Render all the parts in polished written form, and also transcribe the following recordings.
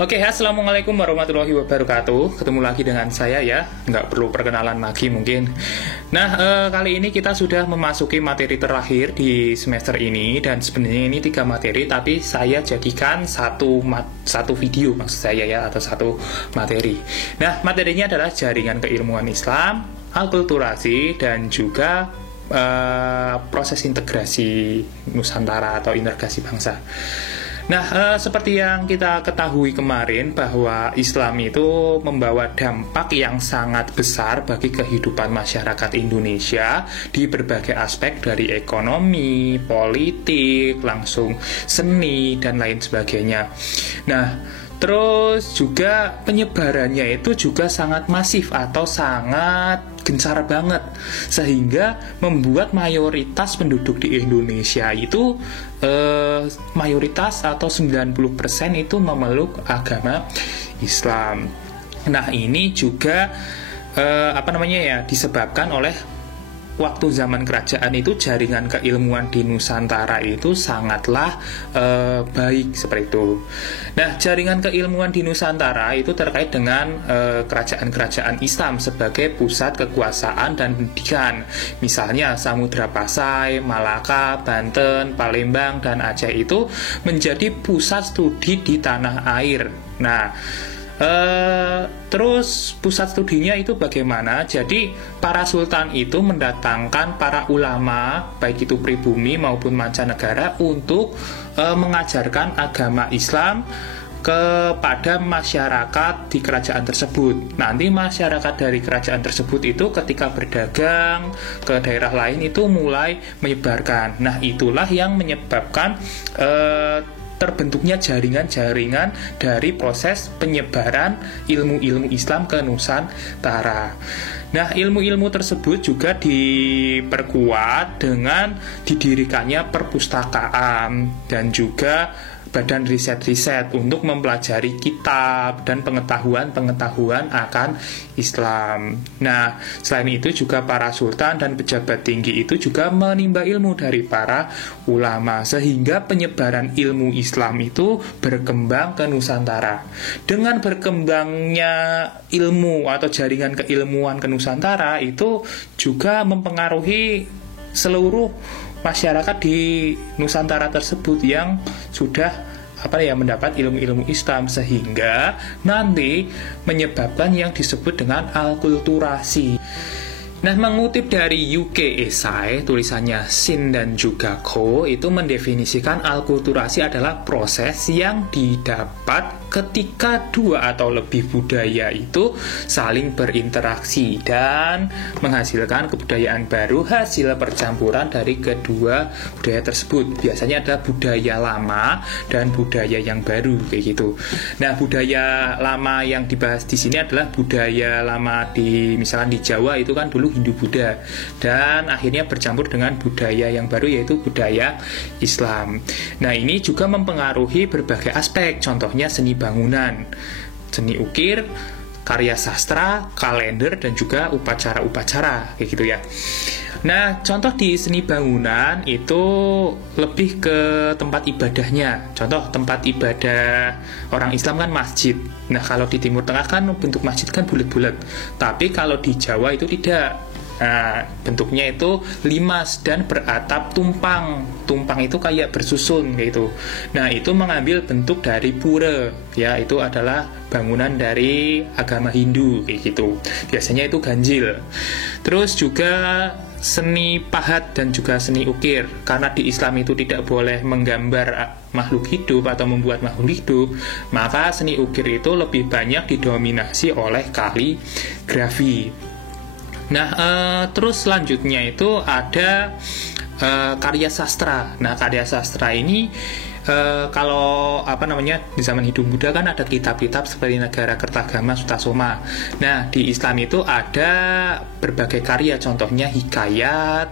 Oke, assalamualaikum warahmatullahi wabarakatuh. Ketemu lagi dengan saya ya, nggak perlu perkenalan lagi mungkin. Nah, kali ini kita sudah memasuki materi terakhir di semester ini. Dan sebenarnya ini 3 materi, tapi saya jadikan satu video maksud saya ya, atau satu materi. Nah, materinya adalah jaringan keilmuan Islam, akulturasi, dan juga proses integrasi Nusantara atau integrasi bangsa. Nah, seperti yang kita ketahui kemarin bahwa Islam itu membawa dampak yang sangat besar bagi kehidupan masyarakat Indonesia di berbagai aspek dari ekonomi, politik, langsung seni, dan lain sebagainya. Nah, terus juga penyebarannya itu juga sangat masif atau sangat gencar banget, sehingga membuat mayoritas penduduk di Indonesia itu mayoritas atau 90% itu memeluk agama Islam. Nah, ini juga disebabkan oleh waktu zaman kerajaan itu jaringan keilmuan di Nusantara itu sangatlah baik seperti itu. Nah, jaringan keilmuan di Nusantara itu terkait dengan kerajaan-kerajaan Islam sebagai pusat kekuasaan dan pendidikan. Misalnya Samudra Pasai, Malaka, Banten, Palembang, dan Aceh itu menjadi pusat studi di tanah air. Nah, terus pusat studinya itu bagaimana? Jadi para sultan itu mendatangkan para ulama, baik itu pribumi maupun mancanegara, untuk mengajarkan agama Islam kepada masyarakat di kerajaan tersebut. Nanti masyarakat dari kerajaan tersebut itu ketika berdagang ke daerah lain itu mulai menyebarkan. Nah, itulah yang menyebabkan terbentuknya jaringan-jaringan dari proses penyebaran ilmu-ilmu Islam ke Nusantara. Nah, ilmu-ilmu tersebut juga diperkuat dengan didirikannya perpustakaan dan juga badan riset-riset untuk mempelajari kitab dan pengetahuan-pengetahuan akan Islam. Nah, selain itu juga para sultan dan pejabat tinggi itu juga menimba ilmu dari para ulama, sehingga penyebaran ilmu Islam itu berkembang ke Nusantara. Dengan berkembangnya ilmu atau jaringan keilmuan ke Nusantara itu juga mempengaruhi seluruh masyarakat di Nusantara tersebut yang sudah mendapat ilmu-ilmu Islam, sehingga nanti menyebabkan yang disebut dengan alkulturasi. Nah, mengutip dari UK Essay, tulisannya Sin dan juga Co, itu mendefinisikan alkulturasi adalah proses yang didapat ketika dua atau lebih budaya itu saling berinteraksi dan menghasilkan kebudayaan baru hasil percampuran dari kedua budaya tersebut. Biasanya ada budaya lama dan budaya yang baru, kayak gitu. Nah, budaya lama yang dibahas di sini adalah budaya lama misalkan di Jawa itu kan dulu Hindu-Buddha, dan akhirnya bercampur dengan budaya yang baru yaitu budaya Islam. Nah, ini juga mempengaruhi berbagai aspek, contohnya seni bangunan, seni ukir, karya sastra, kalender, dan juga upacara-upacara, kayak gitu ya. Nah, contoh di seni bangunan itu lebih ke tempat ibadahnya. Contoh tempat ibadah orang Islam kan masjid. Nah, kalau di Timur Tengah kan bentuk masjid kan bulat-bulat. Tapi kalau di Jawa itu tidak. Nah, bentuknya itu limas dan beratap tumpang. Tumpang itu kayak bersusun gitu. Nah, itu mengambil bentuk dari pura. Ya, itu adalah bangunan dari agama Hindu kayak gitu. Biasanya itu ganjil. Terus juga seni pahat dan juga seni ukir. Karena di Islam itu tidak boleh menggambar makhluk hidup atau membuat makhluk hidup, maka seni ukir itu lebih banyak didominasi oleh kaligrafi. Nah, terus selanjutnya itu ada karya sastra. Nah, karya sastra ini kalau di zaman Hindu-Buddha kan ada kitab-kitab seperti Negara Kertagama, Sutasoma. Nah, di Islam itu ada berbagai karya, contohnya hikayat.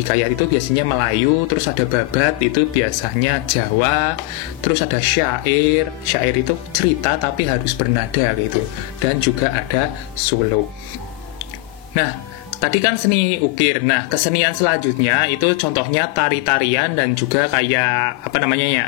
Hikayat itu biasanya Melayu, terus ada babat itu biasanya Jawa, terus ada syair. Syair itu cerita tapi harus bernada gitu. Dan juga ada suluk. Nah, tadi kan seni ukir. Nah, kesenian selanjutnya itu contohnya tari-tarian dan juga kayak apa namanya ya,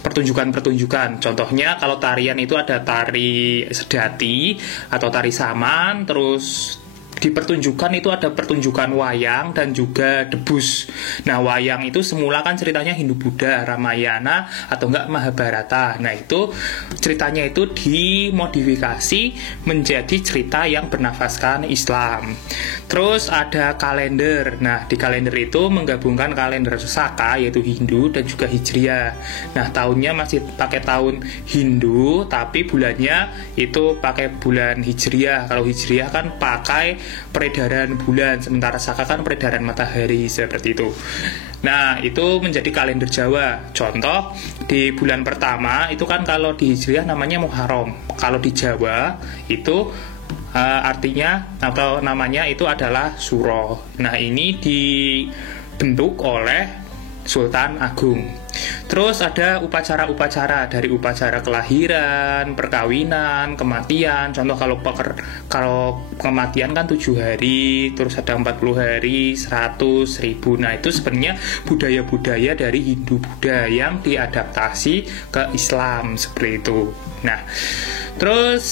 pertunjukan-pertunjukan. Contohnya kalau tarian itu ada tari sedati atau tari saman, terus di pertunjukan itu ada pertunjukan wayang dan juga debus. Nah, wayang itu semula kan ceritanya Hindu-Buddha, Ramayana atau enggak Mahabharata. Nah, itu ceritanya itu dimodifikasi menjadi cerita yang bernafaskan Islam. Terus ada kalender. Nah, di kalender itu menggabungkan kalender Saka yaitu Hindu dan juga Hijriah. Nah, tahunnya masih pakai tahun Hindu tapi bulannya itu pakai bulan Hijriah. Kalau Hijriah kan pakai peredaran bulan, sementara Saka kan peredaran matahari, seperti itu. Nah, itu menjadi kalender Jawa. Contoh, di bulan pertama itu kan kalau di Hijriah namanya Muharram. Kalau di Jawa itu artinya atau namanya itu adalah Suro. Nah, ini dibentuk oleh Sultan Agung. Terus ada upacara-upacara, dari upacara kelahiran, perkawinan, kematian. Contoh kalau kematian kan 7 hari, terus ada 40 hari, 100, 1000. Nah, itu sebenarnya budaya-budaya dari Hindu-Buddha yang diadaptasi ke Islam, seperti itu. Nah, terus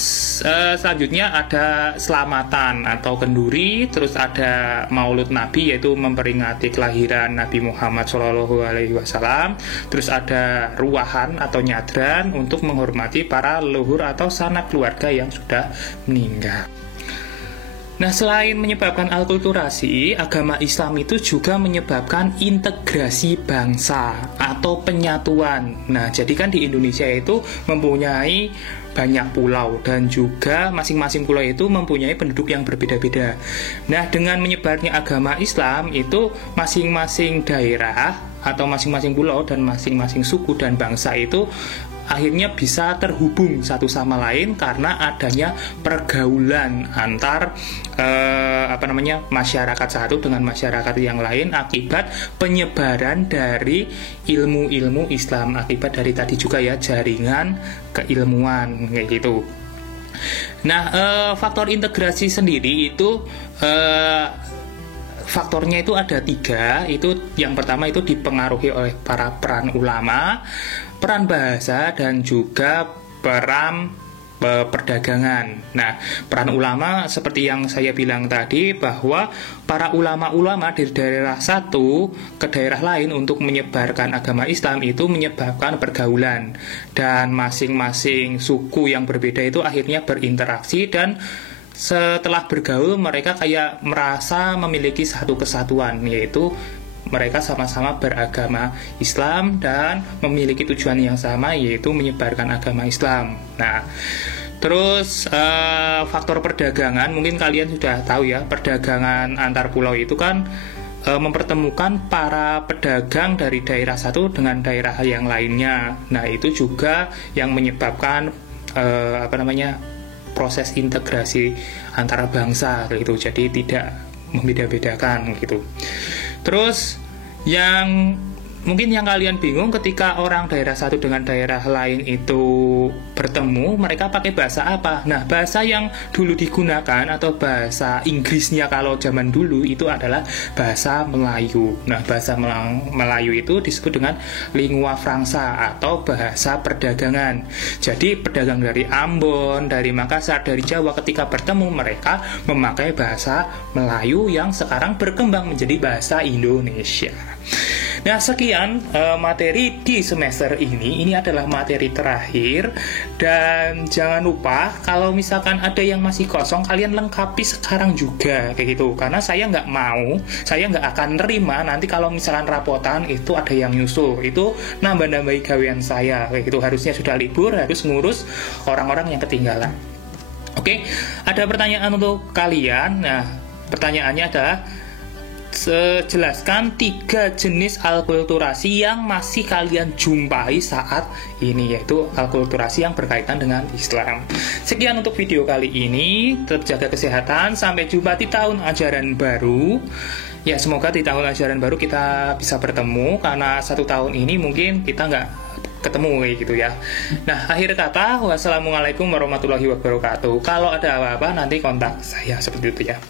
selanjutnya ada selamatan atau kenduri, terus ada Maulud Nabi yaitu memperingati kelahiran Nabi Muhammad SAW. Terus ada ruahan atau nyadran untuk menghormati para leluhur atau sanak keluarga yang sudah meninggal. Nah, selain menyebabkan alkulturasi, agama Islam itu juga menyebabkan integrasi bangsa atau penyatuan. Nah, jadi kan di Indonesia itu mempunyai banyak pulau dan juga masing-masing pulau itu mempunyai penduduk yang berbeda-beda. Nah, dengan menyebarnya agama Islam itu masing-masing daerah atau masing-masing pulau dan masing-masing suku dan bangsa itu akhirnya bisa terhubung satu sama lain karena adanya pergaulan antar masyarakat satu dengan masyarakat yang lain akibat penyebaran dari ilmu-ilmu Islam, akibat dari tadi juga ya jaringan keilmuan kayak gitu. Nah, faktor integrasi sendiri itu faktornya itu ada 3. Itu yang pertama itu dipengaruhi oleh para peran ulama, peran bahasa, dan juga peran perdagangan. Nah, peran ulama seperti yang saya bilang tadi bahwa para ulama-ulama dari daerah satu ke daerah lain untuk menyebarkan agama Islam itu menyebabkan pergaulan, dan masing-masing suku yang berbeda itu akhirnya berinteraksi, dan setelah bergaul mereka kayak merasa memiliki satu kesatuan, yaitu mereka sama-sama beragama Islam dan memiliki tujuan yang sama, yaitu menyebarkan agama Islam. Nah, terus faktor perdagangan, mungkin kalian sudah tahu ya, perdagangan antar pulau itu kan mempertemukan para pedagang dari daerah satu dengan daerah yang lainnya. Nah, itu juga yang menyebabkan proses integrasi antara bangsa gitu. Jadi tidak membeda-bedakan gitu. Terus yang mungkin yang kalian bingung, ketika orang daerah satu dengan daerah lain itu bertemu, mereka pakai bahasa apa? Nah, bahasa yang dulu digunakan atau bahasa Inggrisnya kalau zaman dulu itu adalah bahasa Melayu. Nah, bahasa Melayu itu disebut dengan lingua franca atau bahasa perdagangan. Jadi pedagang dari Ambon, dari Makassar, dari Jawa ketika bertemu mereka memakai bahasa Melayu yang sekarang berkembang menjadi bahasa Indonesia. Nah, sekian materi di semester ini. Ini adalah materi terakhir. Dan jangan lupa, kalau misalkan ada yang masih kosong, kalian lengkapi sekarang juga, kayak gitu. Karena saya nggak akan nerima nanti kalau misalkan rapotan itu ada yang nyusul. Itu nambah-nambahi gawean saya, kayak gitu. Harusnya sudah libur, harus ngurus orang-orang yang ketinggalan. Oke, ada pertanyaan untuk kalian. Nah, pertanyaannya adalah, jelaskan 3 jenis alkulturasi yang masih kalian jumpai saat ini, yaitu alkulturasi yang berkaitan dengan Islam. Sekian untuk video kali ini. Tetap jaga kesehatan. Sampai jumpa di tahun ajaran baru. Ya, semoga di tahun ajaran baru kita bisa bertemu, karena 1 tahun ini mungkin kita nggak ketemu kayak gitu ya. Nah, akhir kata, wassalamualaikum warahmatullahi wabarakatuh. Kalau ada apa-apa nanti kontak saya, seperti itu ya.